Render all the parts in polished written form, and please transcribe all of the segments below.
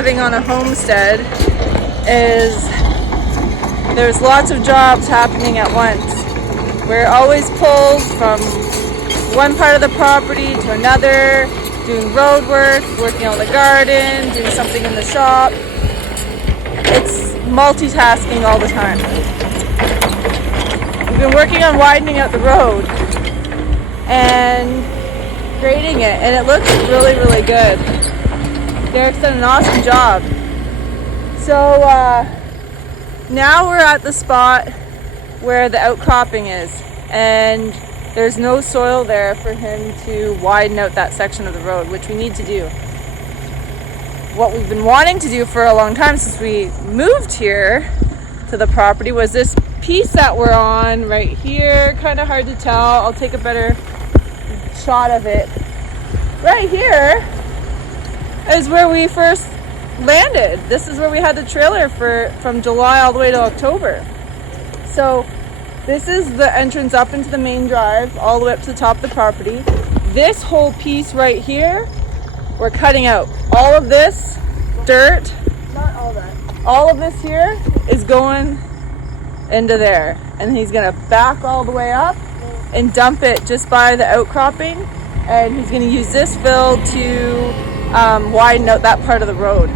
living on a homestead is there's lots of jobs happening at once. We're always pulled from one part of the property to another, doing road work, working on the garden, doing something in the shop. It's multitasking all the time. We've been working on widening out the road and grading it, and it looks really, really good. Derek's done an awesome job. So now we're at the spot where the outcropping is, and there's no soil there for him to widen out that section of the road, which we need to do. What we've been wanting to do for a long time since we moved here to the property was this piece that we're on right here. Kind of hard to tell. I'll take a better shot of it. Right here is where we first landed. This is where we had the trailer from July all the way to October. So this is the entrance up into the main drive, all the way up to the top of the property. This whole piece right here, we're cutting out. All of this dirt, not all that, all of this here is going into there. And he's gonna back all the way up and dump it just by the outcropping. And he's gonna use this fill to widen out that part of the road.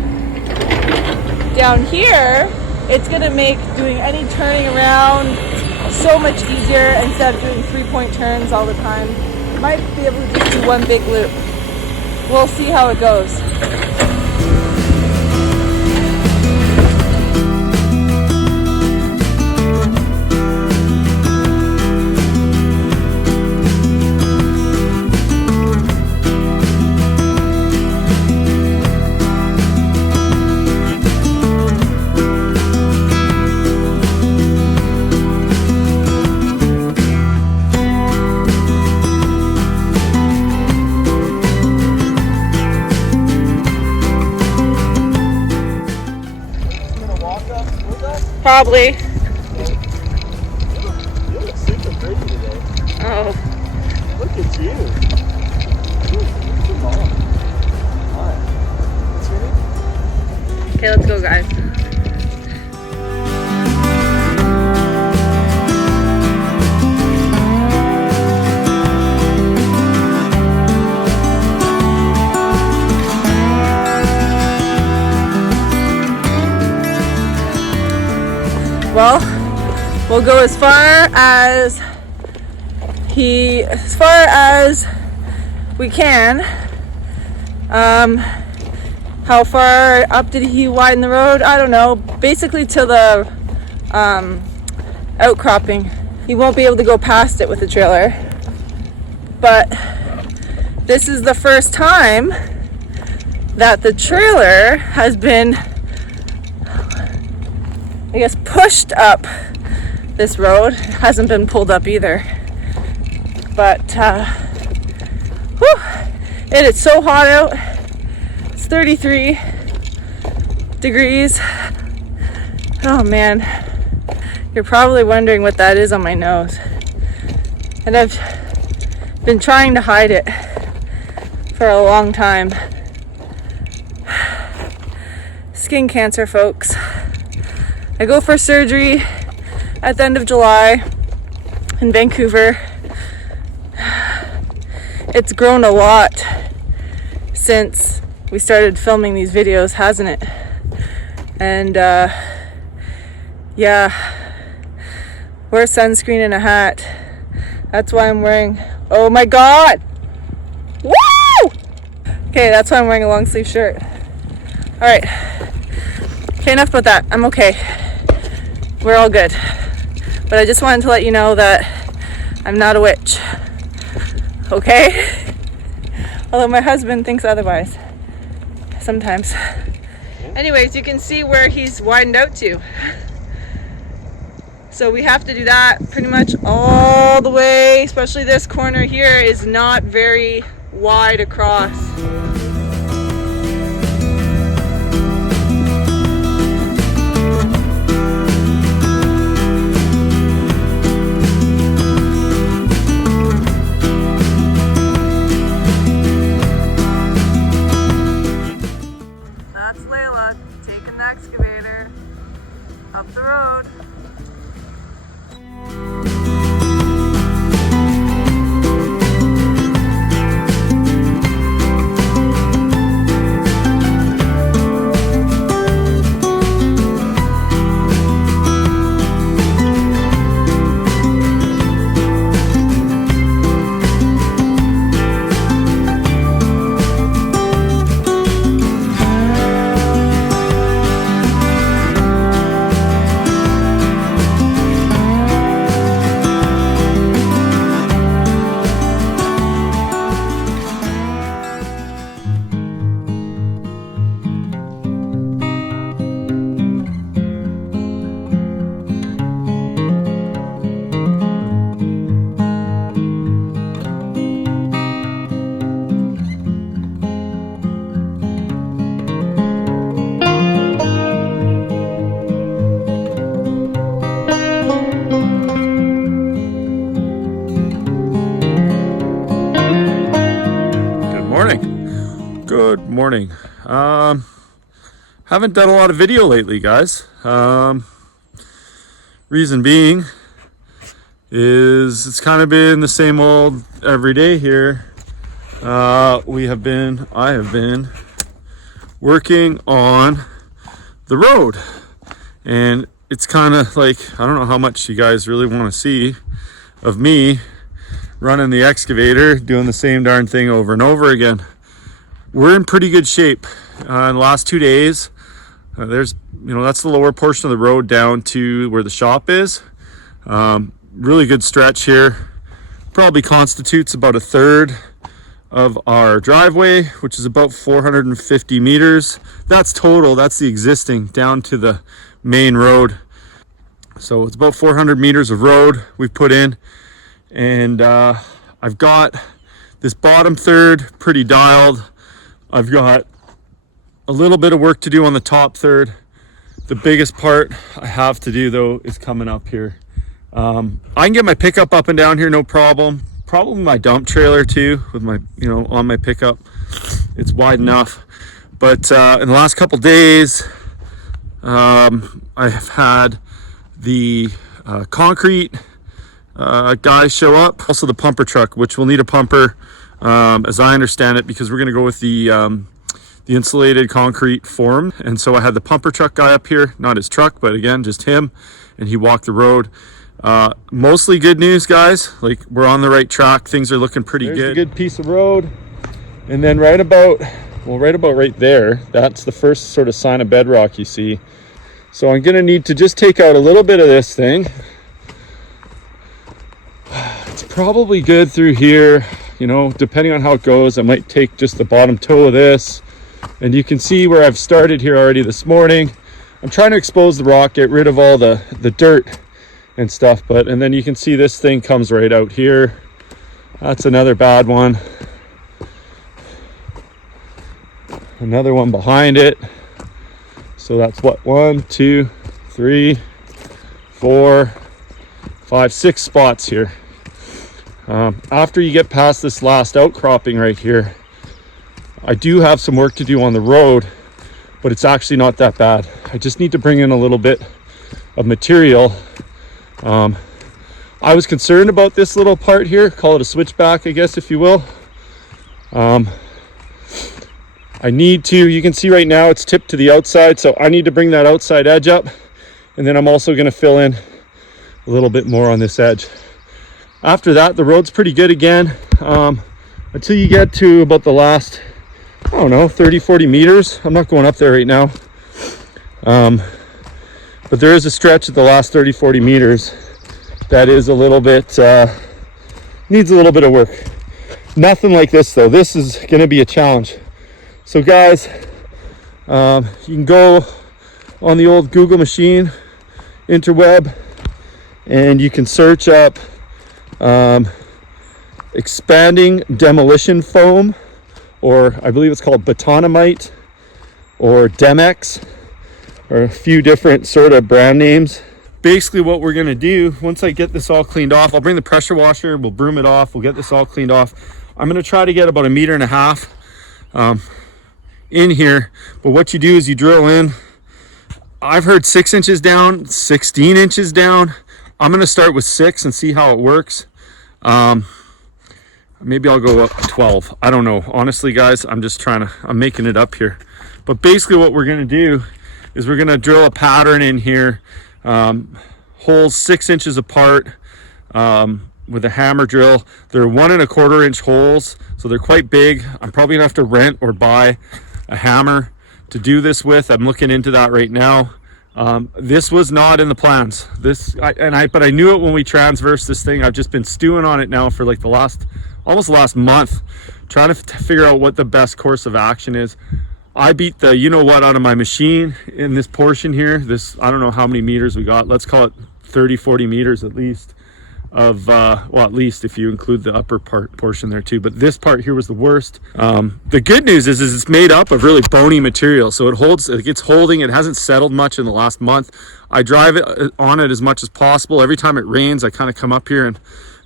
Down here, it's gonna make doing any turning around so much easier instead of doing 3-point turns all the time. Might be able to just do one big loop. We'll see how it goes. Probably. You look super pretty today. Oh. Look at you. Come on. Alright. Let's ready? Okay, let's go, guys. Well, we'll go as far as we can. How far up did he widen the road? I don't know. Basically to the outcropping. He won't be able to go past it with the trailer. But this is the first time that the trailer has been, I guess, pushed up this road. It hasn't been pulled up either. But it is so hot out. It's 33 degrees. Oh man, you're probably wondering what that is on my nose. And I've been trying to hide it for a long time. Skin cancer, folks. I go for surgery at the end of July in Vancouver. It's grown a lot since we started filming these videos, hasn't it? And yeah, wear sunscreen and a hat. That's why I'm wearing, oh my god! Woo! Okay, that's why I'm wearing a long sleeve shirt. Alright. Okay, enough about that. I'm okay. We're all good. But I just wanted to let you know that I'm not a witch. Okay? Although my husband thinks otherwise. Sometimes. Anyways, you can see where he's widened out to. So we have to do that pretty much all the way, especially this corner here is not very wide across. That's Layla. Good morning. Haven't done a lot of video lately, guys. Reason being is it's kind of been the same old every day here. I have been working on the road, and it's kind of like, I don't know how much you guys really want to see of me running the excavator, doing the same darn thing over and over again. We're in pretty good shape. In the last 2 days, that's the lower portion of the road down to where the shop is. Really good stretch here. Probably constitutes about a third of our driveway, which is about 450 meters. That's total, that's the existing down to the main road. So it's about 400 meters of road we've put in. And I've got this bottom third pretty dialed. I've got a little bit of work to do on the top third. The biggest part I have to do though is coming up here. I can get my pickup up and down here, no problem. Probably my dump trailer too, with my, on my pickup. It's wide enough. But in the last couple days, I have had the concrete guys show up. Also the pumper truck, which will need a pumper, as I understand it, because we're going to go with the insulated concrete form. And so I had the pumper truck guy up here, not his truck, but again, just him, and he walked the road. Mostly good news, guys. Like, we're on the right track. Things are looking pretty good. A good piece of road. And then right about right there, that's the first sort of sign of bedrock you see. So I'm going to need to just take out a little bit of this thing. It's probably good through here, depending on how it goes. I might take just the bottom toe of this. And you can see where I've started here already this morning. I'm trying to expose the rock, get rid of all the dirt and stuff. And then you can see this thing comes right out here. That's another bad one. Another one behind it. So that's what, 1, 2, 3, 4, 5, 6 spots here. After you get past this last outcropping right here, I do have some work to do on the road, but it's actually not that bad. I just need to bring in a little bit of material. I was concerned about this little part here, call it a switchback, I guess, if you will. I need to, you can see right now it's tipped to the outside, so I need to bring that outside edge up, and then I'm also going to fill in a little bit more on this edge. After that, the road's pretty good again, until you get to about the last, 30-40 meters. I'm not going up there right now, but there is a stretch at the last 30-40 meters that is a little bit needs a little bit of work. Nothing like this though. This is going to be a challenge. So guys, you can go on the old Google machine, interweb, and you can search up expanding demolition foam, or I believe it's called Betonamite or Demex, or a few different sort of brand names. Basically what we're going to do, once I get this all cleaned off, I'll bring the pressure washer, we'll broom it off, we'll get this all cleaned off. I'm going to try to get about 1.5 meters in here, but what you do is you drill in. I've heard 6 inches down, 16 inches down. I'm going to start with 6 and see how it works. Maybe I'll go up to 12. I don't know. Honestly, guys, I'm making it up here. But basically what we're going to do is we're going to drill a pattern in here, holes 6 inches apart, with a hammer drill. They're 1.25 inch holes, so they're quite big. I'm probably gonna have to rent or buy a hammer to do this with. I'm looking into that right now. This was not in the plans. But I knew it when we transversed this thing. I've just been stewing on it now for like almost the last month, trying to figure out what the best course of action is. I beat the out of my machine in this portion here. I don't know how many meters we got. Let's call it 30-40 meters at least of at least if you include the upper portion there too, but this part here was the worst. The good news is it's made up of really bony material, so it's holding. It hasn't settled much in the last month. I drive it on it as much as possible. Every time it rains, I kind of come up here and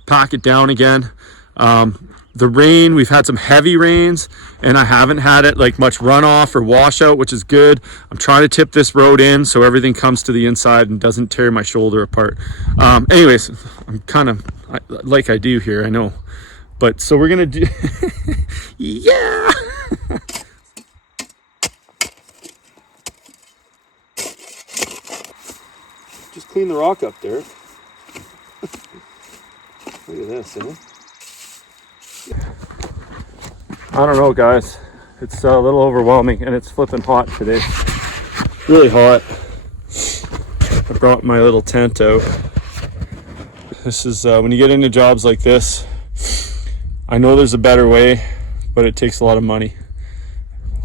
pack it down again. the rain, we've had some heavy rains, and I haven't had it like much runoff or washout, which is good. I'm trying to tip this road in so everything comes to the inside and doesn't tear my shoulder apart. Anyways, I'm kind of like I do here, I know. But so we're gonna do, yeah. Just clean the rock up there. Look at this, eh? I don't know, guys. It's a little overwhelming, and it's flipping hot today. Really hot. I brought my little tent out. This is when you get into jobs like this, I know there's a better way, but it takes a lot of money,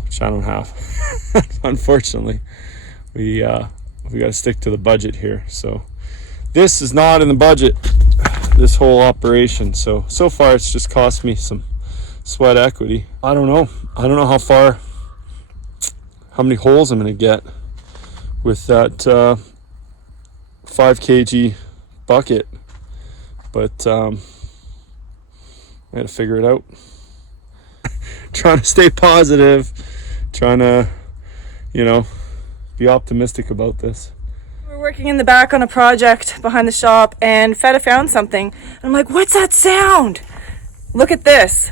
which I don't have. Unfortunately, we got to stick to the budget here. So this is not in the budget, this whole operation. So far it's just cost me some sweat equity. I don't know how many holes I'm gonna get with that 5 kg bucket, but I gotta figure it out. Trying to stay positive, trying to, be optimistic about this. We're working in the back on a project behind the shop, and Feta found something. And I'm like, what's that sound? Look at this.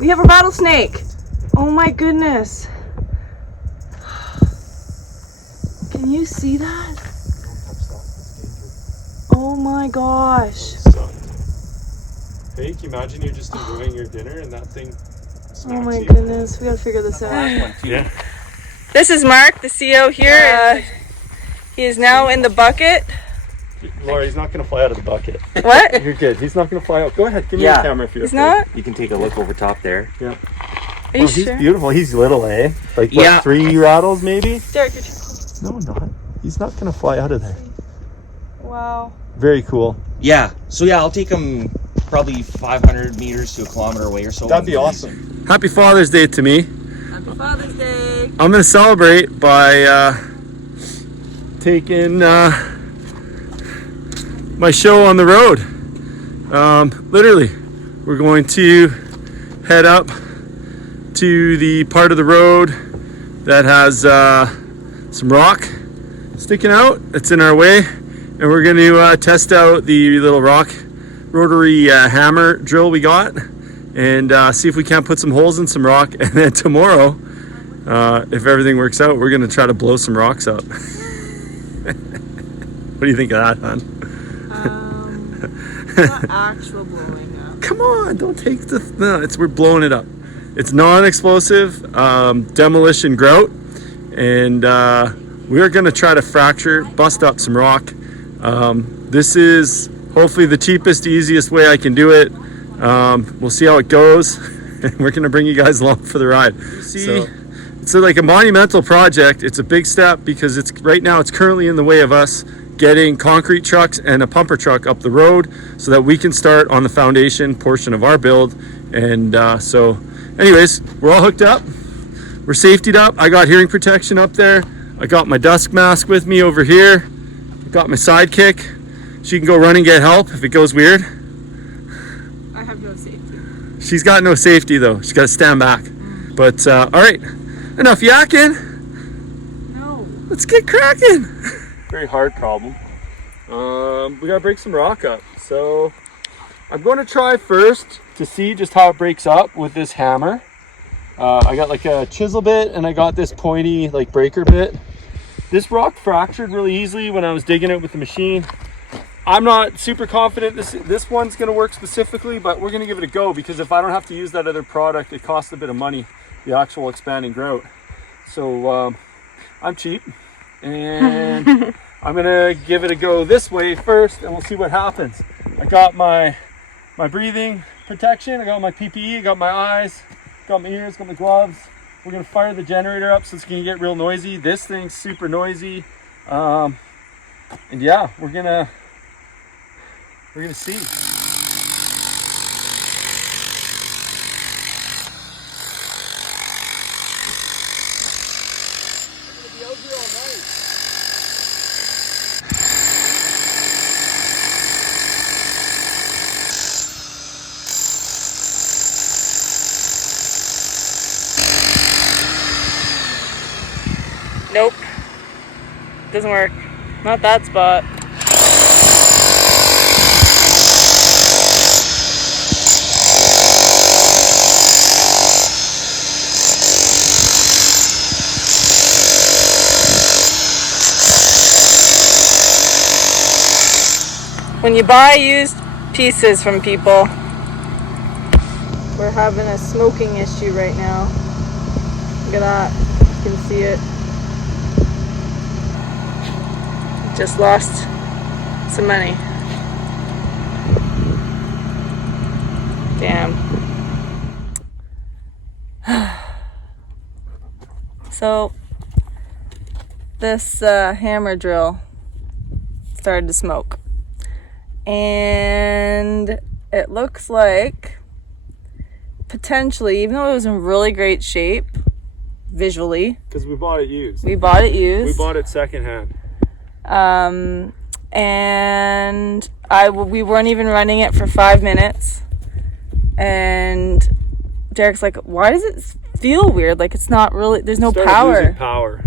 We have a rattlesnake. Oh my goodness. Can you see that? Oh my gosh. Hey, can you imagine you're just enjoying your dinner and that thing smacks Oh my you? goodness, we gotta figure this out. Yeah. This is Mark, the CO here. He is now in the bucket. Laura, he's not going to fly out of the bucket. What? You're good. He's not going to fly out. Go ahead, give me Yeah. the camera if you're He's not? You can take a look over top there. Yeah. Are you He's sure? beautiful. He's little, eh? Like, what, Yeah. 3 rattles maybe? Derek, No, not. He's not going to fly out of there. wow. Very cool. Yeah. So yeah, I'll take them probably 500 meters to a kilometer away or so. That'd be awesome. Happy Father's Day to me. Happy Father's Day. I'm going to celebrate by taking my show on the road. Literally, we're going to head up to the part of the road that has some rock sticking out. It's in our way, and we're going to test out the little rock rotary hammer drill we got, and see if we can't put some holes in some rock. And then tomorrow, if everything works out, we're going to try to blow some rocks up. What do you think of that, hon? Not actual blowing up. Come on, don't take the... No, we're blowing it up. It's non-explosive demolition grout, and we are going to try to bust up some rock. This is hopefully the cheapest, easiest way I can do it. We'll see how it goes, and we're going to bring you guys along for the ride. See, it's like a monumental project. It's a big step because right now it's currently in the way of us getting concrete trucks and a pumper truck up the road so that we can start on the foundation portion of our build. And so anyways, we're all hooked up, we're safetied up. I got hearing protection up there. I got my dusk mask with me over here. I got my sidekick. She can go run and get help if it goes weird. I have no safety. She's got no safety though. She's got to stand back. But all right, enough yakking. No. Let's get cracking. Very hard problem. We gotta break some rock up. So I'm going to try first to see just how it breaks up with this hammer. I got like a chisel bit, and I got this pointy like breaker bit. This rock fractured really easily when I was digging it with the machine. I'm not super confident this one's gonna work specifically, but we're gonna give it a go, because if I don't have to use that other product, it costs a bit of money, the actual expanding grout. So I'm cheap, and I'm gonna give it a go this way first, and we'll see what happens. I got my breathing protection, I got my PPE, I got my eyes, got my ears, got my gloves. We're gonna fire the generator up so it's gonna get real noisy. This thing's super noisy, and yeah, we're gonna see. Nope. Doesn't work. Not that spot. When you buy used pieces from people, we're having a smoking issue right now. Look at that. You can see it. Just lost some money. Damn. So this hammer drill started to smoke. And it looks like potentially, even though it was in really great shape visually, Because we bought it used. we bought it used. We bought it secondhand. And we weren't even running it for 5 minutes. And Derek's like, why does it feel weird? Like it's not really, there's no Started power. losing power.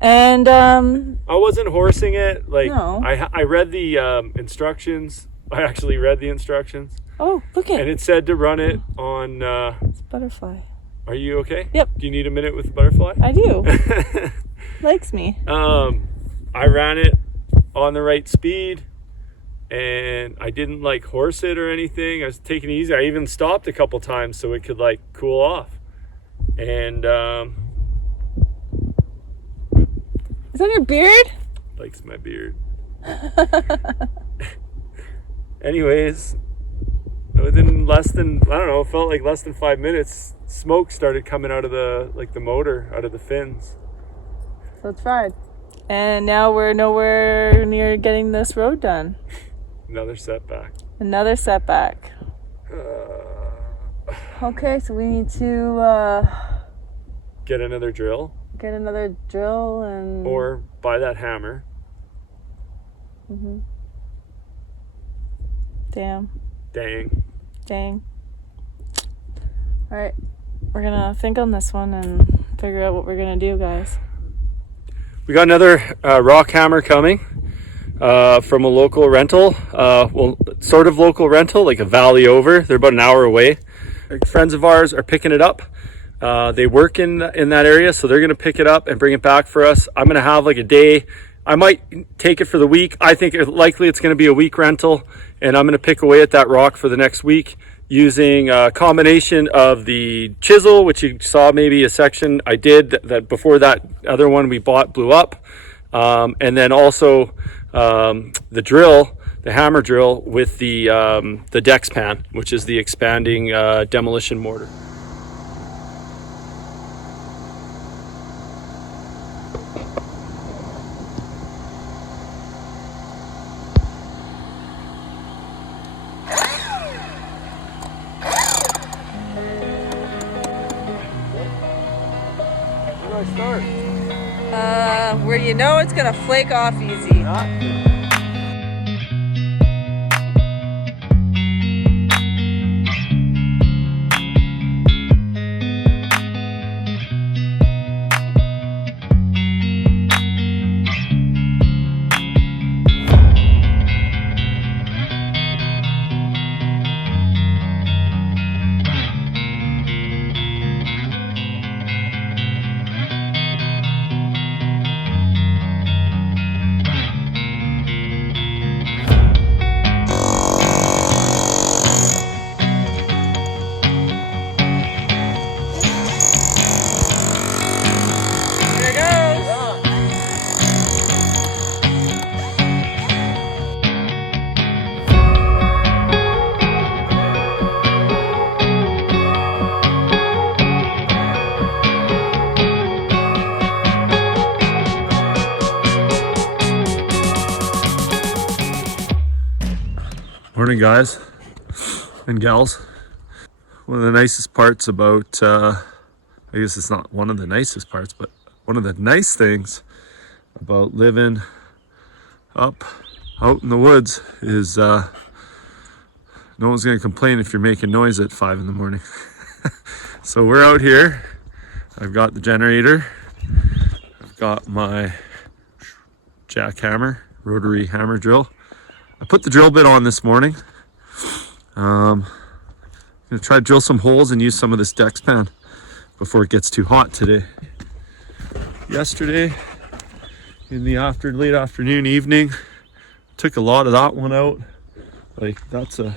And I wasn't horsing it. Like No. I read the instructions. I actually read the instructions, oh, look and at it said to run it on. it's a butterfly. Are you okay? Yep. Do you need a minute with the butterfly? I do. Likes me. I ran it on the right speed, and I didn't like horse it or anything. I was taking it easy. I even stopped a couple times so it could like cool off. And Is that your beard? likes my beard. Anyways, within less than, I don't know, it felt like less than 5 minutes, smoke started coming out of the motor, out of the fins. So it's fried. And now we're nowhere near getting this road done. Another setback. Another setback. Okay, so we need to Get another drill get another drill and... or buy that hammer. Mm-hmm. Damn. Dang. Alright, we're gonna think on this one and figure out what we're gonna do, guys. We got another rock hammer coming from a local rental. Well, sort of local rental, like a valley over. They're about an hour away. Friends of ours are picking it up. They work in that area, so they're going to pick it up and bring it back for us. I'm going to have like a day. I might take it for the week. I think likely it's going to be a week rental, and I'm going to pick away at that rock for the next week using a combination of the chisel, which you saw maybe a section I did that before that other one we bought blew up, and then also the drill, the hammer drill with the Dexpan, which is the expanding demolition mortar. Where do I start? Where you know it's gonna flake off easy. There it goes. Morning, guys and gals. One of the nicest parts about, I guess it's not one of the nicest parts, but one of the nice things about living up out in the woods is no one's going to complain if you're making noise at 5 in the morning. So we're out here. I've got the generator. I've I've got my jackhammer, rotary hammer drill. I put the drill bit on this morning. I'm gonna try to drill some holes and use some of this deck pan before it gets too hot today. Yesterday, in the late afternoon, evening, took a lot of that one out. Like, that's a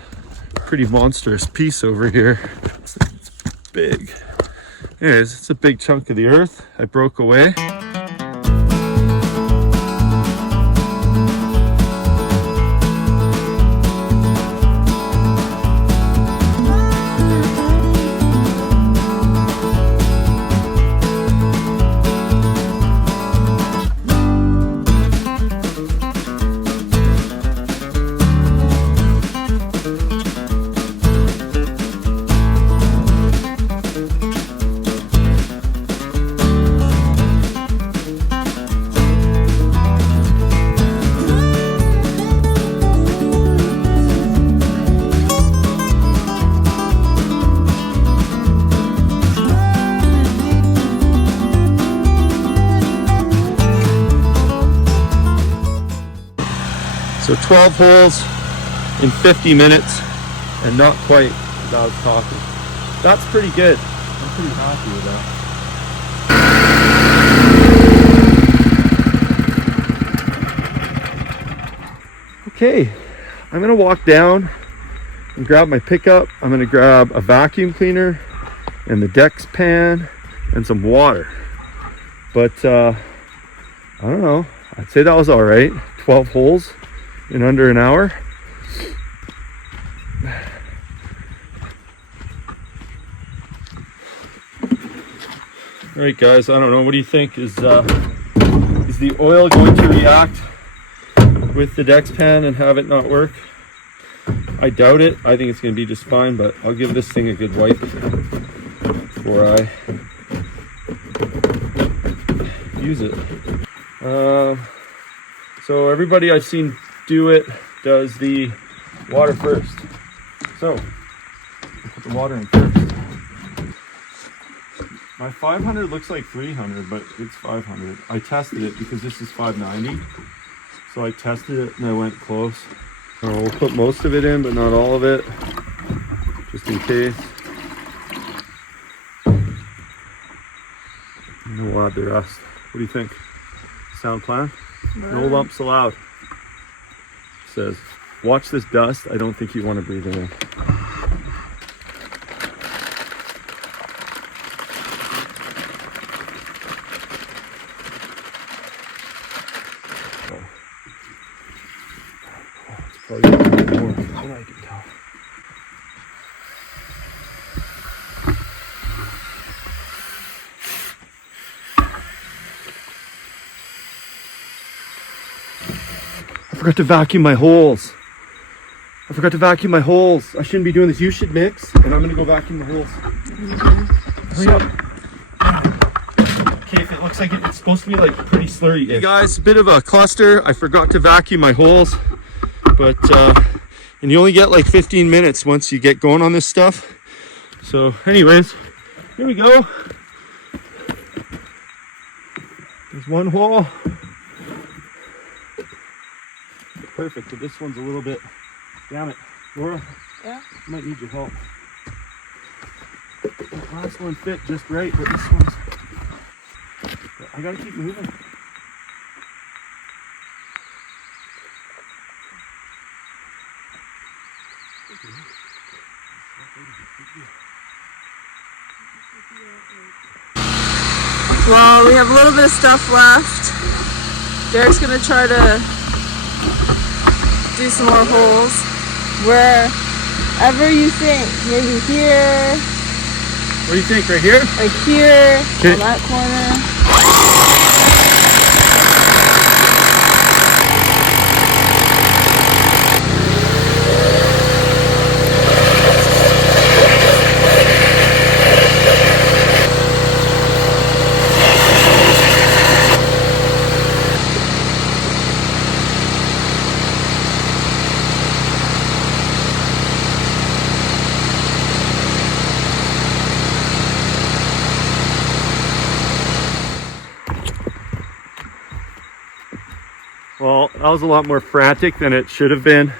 pretty monstrous piece over here. It's big. Anyways, it's a big chunk of the earth I broke away. So 12 holes in 50 minutes and not quite as I was talking. That's pretty good. I'm pretty happy with that. Okay, I'm gonna walk down and grab my pickup. I'm gonna grab a vacuum cleaner and the Dex pan and some water. But I don't know, I'd say that was all right. 12 holes in under an hour. All right, guys, I don't know, what do you think? Is the oil going to react with the Dex pan and have it not work? I doubt it. I think it's going to be just fine, but I'll give this thing a good wipe before I use it. So everybody I've seen do it does the water first. So I'll put the water in first. My 500 looks like 300, but it's 500. I tested it because this is 590. So I tested it and I went close. We'll put most of it in, but not all of it, just in case. And then we'll add the rest. What do you think? Sound plan? No lumps allowed. Says, watch this dust. I don't think you want to breathe it in. It's probably more than I can tell. I forgot to vacuum my holes. I shouldn't be doing this. You should mix, and I'm gonna go vacuum the holes. Hurry up. Okay, if it looks like it's supposed to be like pretty slurry. Hey guys, a bit of a cluster. I forgot to vacuum my holes, but and you only get like 15 minutes once you get going on this stuff. So anyways, here we go. There's one hole. Perfect, but this one's a little bit, damn it. Laura, Yeah? I might need your help. That last one fit just right, but this one's, I gotta keep moving. Well, we have a little bit of stuff left. Derek's gonna try to do some more holes wherever you think. Maybe here, What do you think, right here? like here, Okay. on that corner. was a lot more frantic than it should have been.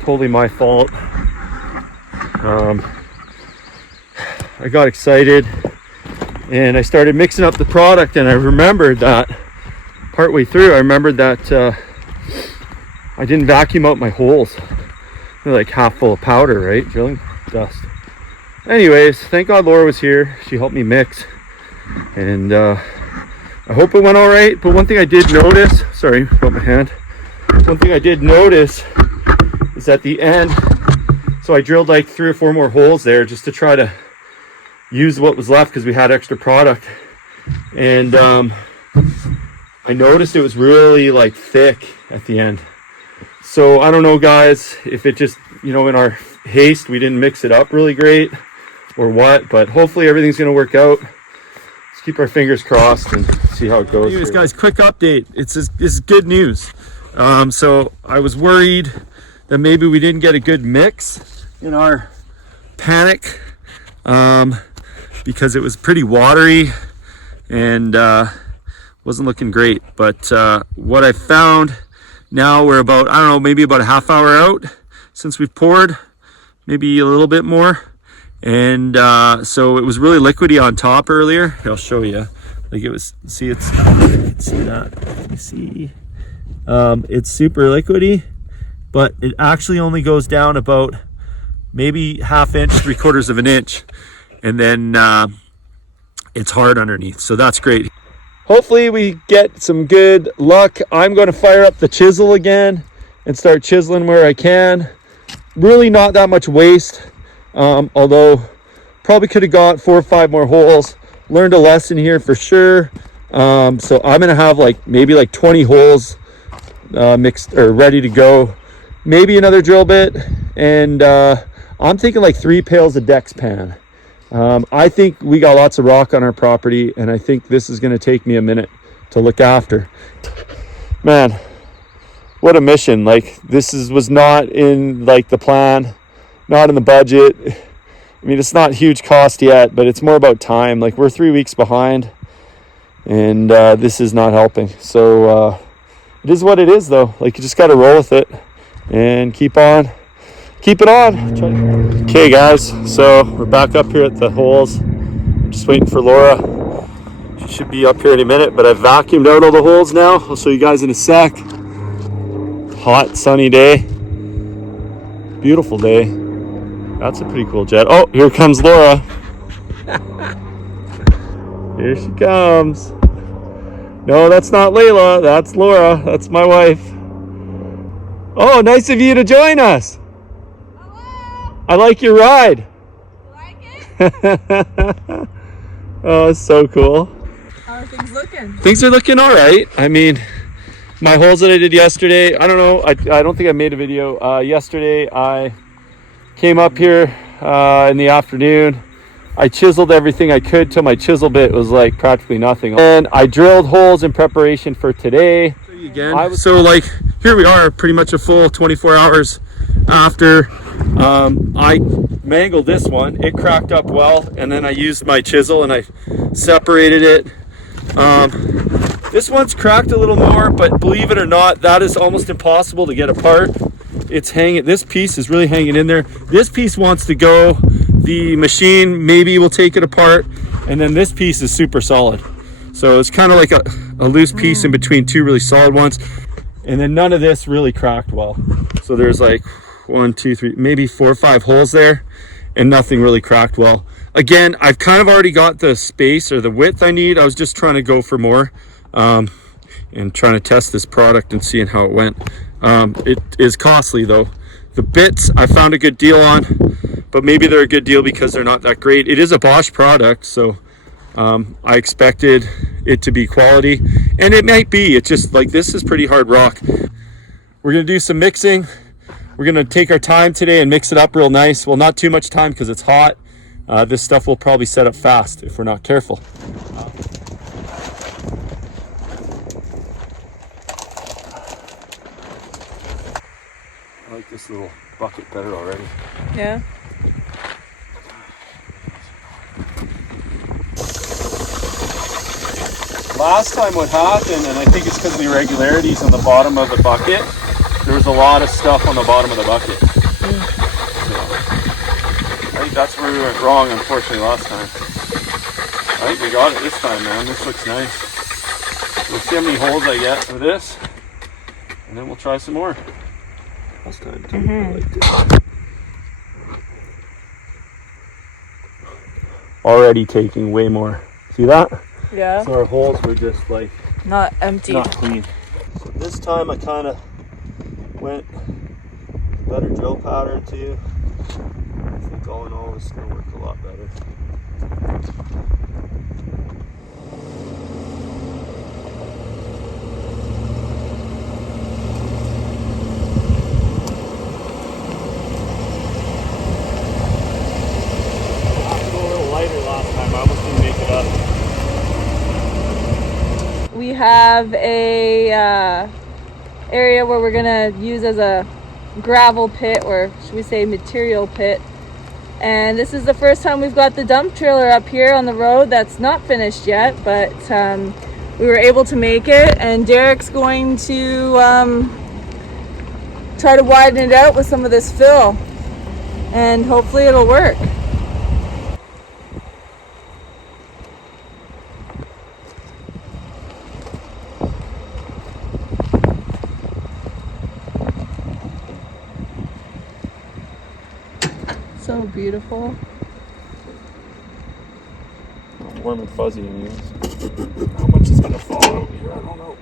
Totally my fault. I got excited and I started mixing up the product, and I remembered that partway through, I didn't vacuum out my holes. They're like half full of powder, right? Drilling dust. Anyways, thank God Laura was here. She helped me mix, and I hope it went all right. But one thing I did notice, sorry about my hand. One thing I did notice is at the end, so I drilled like 3 or 4 more holes there just to try to use what was left because we had extra product. And I noticed it was really like thick at the end. So I don't know, guys, if it just, you know, in our haste we didn't mix it up really great or what, but hopefully everything's going to work out. Let's keep our fingers crossed and see how it goes. Anyways, guys, quick update. It's good news. So I was worried that maybe we didn't get a good mix in our panic, because it was pretty watery and wasn't looking great. But what I found, now we're about, I don't know, maybe about a half hour out since we've poured, maybe a little bit more. And so it was really liquidy on top earlier. I'll show you. Like it was, see, you can see that. You see, it's super liquidy, but it actually only goes down about maybe 1/2 inch, 3/4 of an inch, and then it's hard underneath. So that's great. Hopefully we get some good luck. I'm going to fire up the chisel again and start chiseling where I can. Really not that much waste, although probably could have got 4 or 5 more holes. Learned a lesson here for sure. So I'm going to have like maybe like 20 holes mixed or ready to go. Maybe another drill bit, and I'm thinking like 3 pails of Dexpan. I think we got lots of rock on our property, and I think this is going to take me a minute to look after. Man, what a mission. Like this was not in like the plan, not in the budget. I mean, it's not huge cost yet, but it's more about time. Like we're 3 weeks behind, and this is not helping. So it is what it is, though. Like you just got to roll with it and keep it on. Okay, guys, so we're back up here at the holes. I'm just waiting for Laura. She should be up here any minute, but I've vacuumed out all the holes now. I'll show you guys in a sec. Hot, sunny day. Beautiful day. That's a pretty cool jet. Oh, here comes Laura. Here she comes. No, that's not Layla. That's Laura. That's my wife. Oh, nice of you to join us. I like your ride. You like it? Oh, it's so cool. How are things looking? Things are looking all right. I mean, my holes that I did yesterday, I don't know. I don't think I made a video. Yesterday, I came up here in the afternoon. I chiseled everything I could till my chisel bit was like practically nothing. And I drilled holes in preparation for today. Again. So like, here we are, pretty much a full 24 hours after. I mangled this one. It cracked up well, and then I used my chisel and I separated it. This one's cracked a little more, but believe it or not, that is almost impossible to get apart. It's hanging, this piece is really hanging in there. This piece wants to go. The machine maybe will take it apart, and then this piece is super solid. So it's kind of like a loose piece in between 2 really solid ones. And then none of this really cracked well. So there's like 1, 2, 3, maybe 4 or 5 holes there, and nothing really cracked well. Again, I've kind of already got the space or the width I need. I was just trying to go for more, and trying to test this product and seeing how it went. It is costly though. The bits I found a good deal on, but maybe they're a good deal because they're not that great. It is a Bosch product, so I expected it to be quality, and it might be. It's just like, this is pretty hard rock. We're gonna do some mixing. We're gonna take our time today and mix it up real nice. Well, not too much time because it's hot. This stuff will probably set up fast if we're not careful. I like this little bucket better already. Yeah. Last time what happened, and I think it's because of the irregularities on the bottom of the bucket, there was a lot of stuff on the bottom of the bucket. So, I think that's where we went wrong, unfortunately, last time. I think we got it this time, man. This looks nice. We'll see how many holes I get for this, and then we'll try some more. Last time, too. I liked it. Already taking way more. See that? Yeah. So our holes were just like Not empty. not clean. So this time I kind of went better drill pattern too. I think all in all it's gonna work a lot better. Last time I almost didn't make it up. We have a area where we're gonna use as a gravel pit, or should we say material pit. And this is the first time we've got the dump trailer up here on the road. That's not finished yet, but we were able to make it. And Derek's going to try to widen it out with some of this fill, and hopefully it'll work. So beautiful. Warm and fuzzy in here. How much is gonna fall out here? I don't know.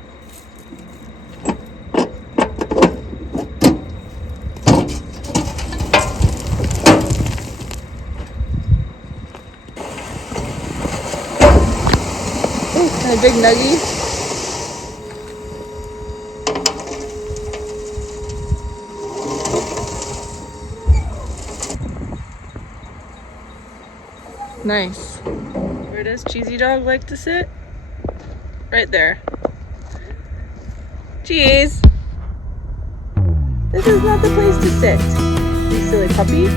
Ooh, and a big nuggie. Nice. Where does Cheesy Dog like to sit? Right there. Cheese! This is not the place to sit, you silly puppy.